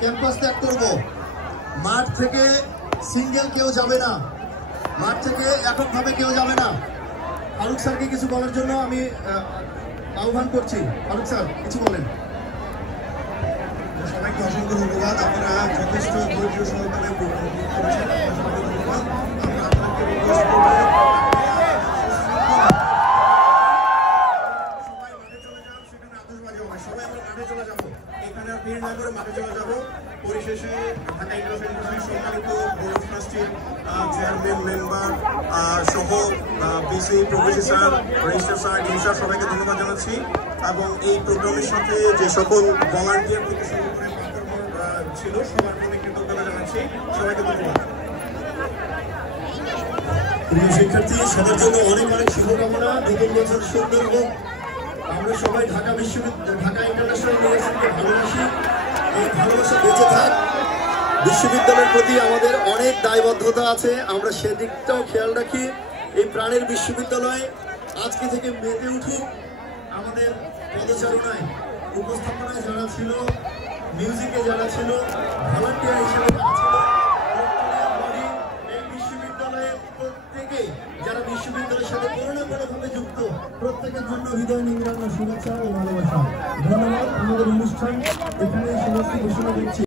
Campus ত্যাগ করব। মাঠ থেকে সিঙ্গেল কেউ যাবে না, মাঠ থেকে এককভাবে কেউ যাবে না। ফারুক স্যারকে কিছু বলার জন্য আমি আহ্বান করছি। ফারুক স্যার কিছু বলেন। সবাইকে অসংখ্য ধন্যবাদ। আপনারা যথেষ্ট ধৈর্য সহকারে পরিশেষে ঢাকা ইউনিভার্সিটির সম্মানিত বোর্ড অফ ট্রাস্টির চেয়ারম্যান মেম্বার সহ VC professor sir, registrar sir, dean sir সবাইকে ধন্যবাদ জানাচ্ছি এবং এই প্রোগ্রামের সাথে যে সকল ভলান্টিয়ার থেকে শুরু করে ছিল সবার প্রতি কৃতজ্ঞতা জানাচ্ছি। সবাইকে ধন্যবাদ। প্রিয় শিক্ষার্থী, সবার জন্য অনেক অনেক শুভকামনা। নতুন বছর সুন্দর হোক। আমরা সবাই ঢাকা ইন্টারন্যাশনাল ইউনিভার্সিটিকে ভালোবাসি। এই ভালোবাসা বেঁচে থাক। বিশ্ববিদ্যালয়ের প্রতি আমাদের অনেক দায়বদ্ধতা আছে, আমরা সেদিকটাও খেয়াল রাখি। এই প্রাণের বিশ্ববিদ্যালয় আজকে থেকে মেতে উঠুক। আমাদের পদচারণায়, উপস্থাপনায় যারা ছিল, মিউজিকে যারা ছিল, ভলান্টিয়ার হিসেবে যারা ছিল, এই বিশ্ববিদ্যালয়ের প্রত্যেকে যারা বিশ্ববিদ্যালয়ের সাথে কোনো না কোনোভাবে যুক্ত, প্রত্যেকের জন্য হৃদয় নিংড়ানো শুভেচ্ছা ও ভালোবাসা। ধন্যবাদ। আমাদের অনুষ্ঠান এখানে সমাপ্তি ঘোষণা করছি।